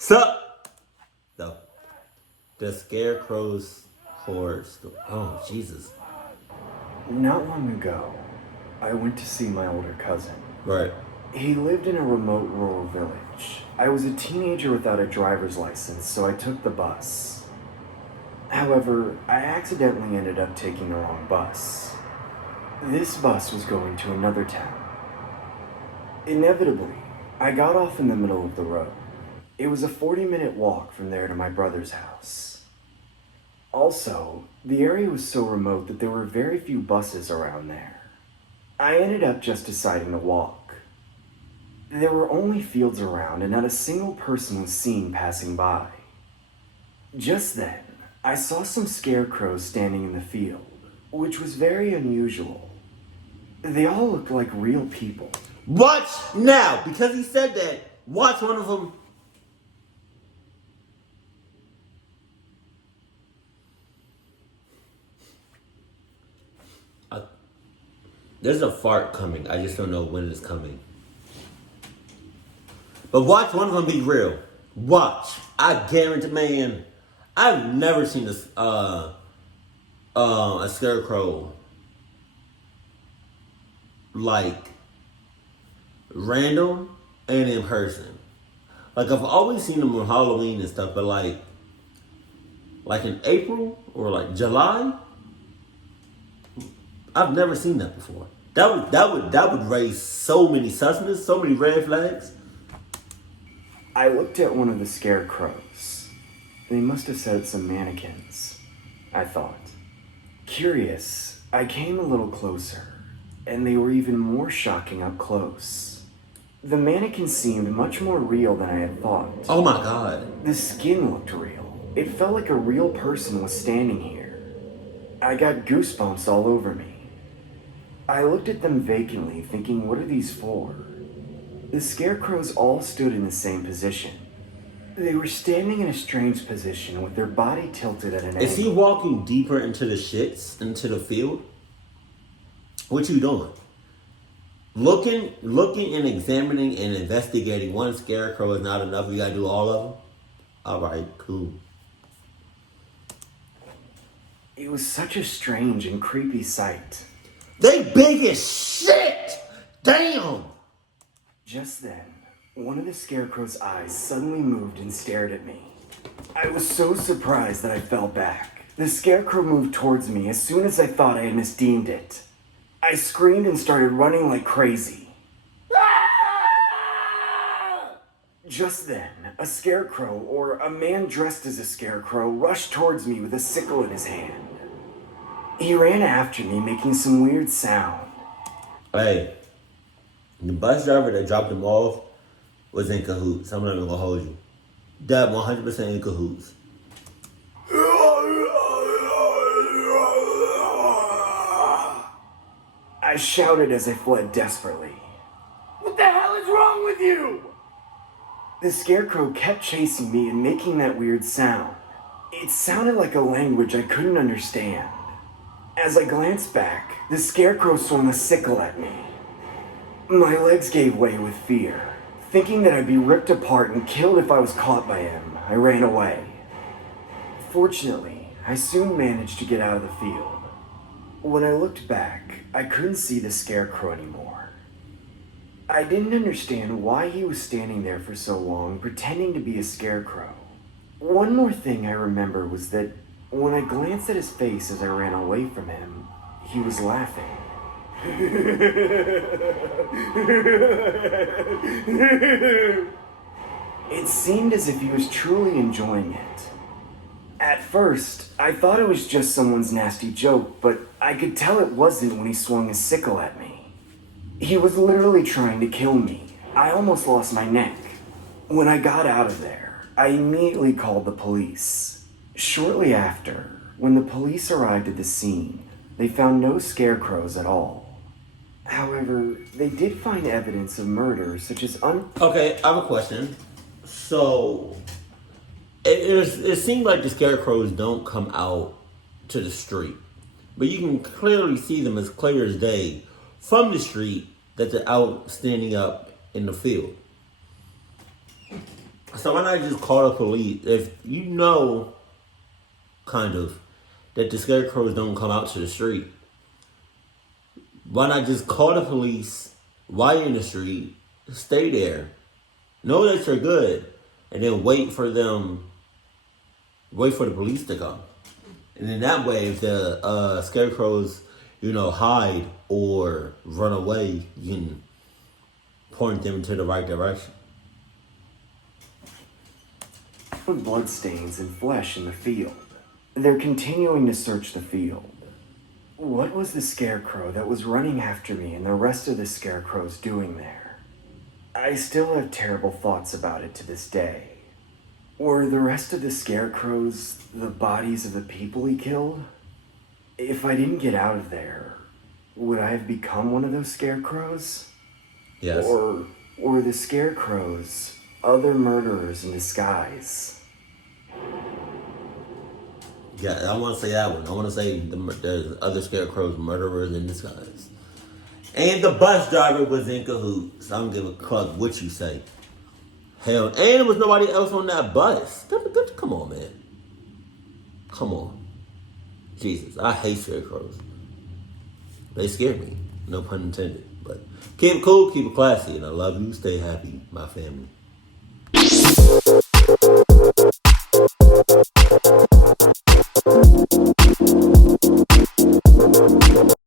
Sup? The Scarecrows horror story. Oh, Jesus. Not long ago, I went to see my older cousin. Right. He lived in a remote rural village. I was a teenager without a driver's license, so I took the bus. However, I accidentally ended up taking the wrong bus. This bus was going to another town. Inevitably, I got off in the middle of the road. It was a 40-minute walk from there to my brother's house. Also, the area was so remote that there were very few buses around there. I ended up just deciding to walk. There were only fields around and not a single person was seen passing by. Just then, I saw some scarecrows standing in the field, which was very unusual. They all looked like real people. Watch now, because he said that. Watch one of them. There's a fart coming. I just don't know when it's coming. But watch one of them be real. Watch. I guarantee, man. I've never seen a scarecrow like random and in person. Like I've always seen them on Halloween and stuff, but like in April or like July, I've never seen that before. That would raise so many suspicions, so many red flags. I looked at one of the scarecrows. They must have said some mannequins, I thought. Curious, I came a little closer, and they were even more shocking up close. The mannequins seemed much more real than I had thought. Oh my God. The skin looked real. It felt like a real person was standing here. I got goosebumps all over me. I looked at them vacantly, thinking, what are these for? The scarecrows all stood in the same position. They were standing in a strange position with their body tilted at an angle. Is he walking deeper into the shits, into the field? What you doing? Looking and examining and investigating one scarecrow is not enough. You gotta do all of them? Alright, cool. It was such a strange and creepy sight. They big as shit! Damn! Just then, one of the scarecrow's eyes suddenly moved and stared at me. I was so surprised that I fell back. The scarecrow moved towards me as soon as I thought I had misdeemed it. I screamed and started running like crazy. Just then, a scarecrow, or a man dressed as a scarecrow, rushed towards me with a sickle in his hand. He ran after me, making some weird sound. Hey, the bus driver that dropped him off was in cahoots. I'm not even gonna hold you. That 100% in cahoots. I shouted as I fled desperately. What the hell is wrong with you? The scarecrow kept chasing me and making that weird sound. It sounded like a language I couldn't understand. As I glanced back, the scarecrow swung a sickle at me. My legs gave way with fear. Thinking that I'd be ripped apart and killed if I was caught by him, I ran away. Fortunately, I soon managed to get out of the field. When I looked back, I couldn't see the scarecrow anymore. I didn't understand why he was standing there for so long, pretending to be a scarecrow. One more thing I remember was that when I glanced at his face as I ran away from him, he was laughing. It seemed as if he was truly enjoying it. At first, I thought it was just someone's nasty joke, but I could tell it wasn't when he swung his sickle at me. He was literally trying to kill me. I almost lost my neck. When I got out of there, I immediately called the police. Shortly after, when the police arrived at the scene, they found no scarecrows at all. However, they did find evidence of murder, such as Okay, I have a question. So, it seemed like the scarecrows don't come out to the street. But you can clearly see them as clear as day from the street that they're out standing up in the field. So why not just call the police? If you know, kind of, that the scarecrows don't come out to the street, why not just call the police while you're in the street, stay there, know that you're good, and then wait for the police to come. And then that way, if the scarecrows, hide or run away, you can point them to the right direction. With bloodstains and flesh in the field. They're continuing to search the field. What was the scarecrow that was running after me and the rest of the scarecrows doing there? I still have terrible thoughts about it to this day. Were the rest of the scarecrows the bodies of the people he killed? If I didn't get out of there, would I have become one of those scarecrows? Yes. Or were the scarecrows other murderers in disguise? Yeah, I want to say that one. I want to say the other scarecrows, murderers in disguise. And the bus driver was in cahoots. I don't give a fuck what you say. Hell, and there was nobody else on that bus. Come on, man. Come on. Jesus, I hate scarecrows. They scare me. No pun intended. But keep it cool, keep it classy, and I love you. Stay happy, my family.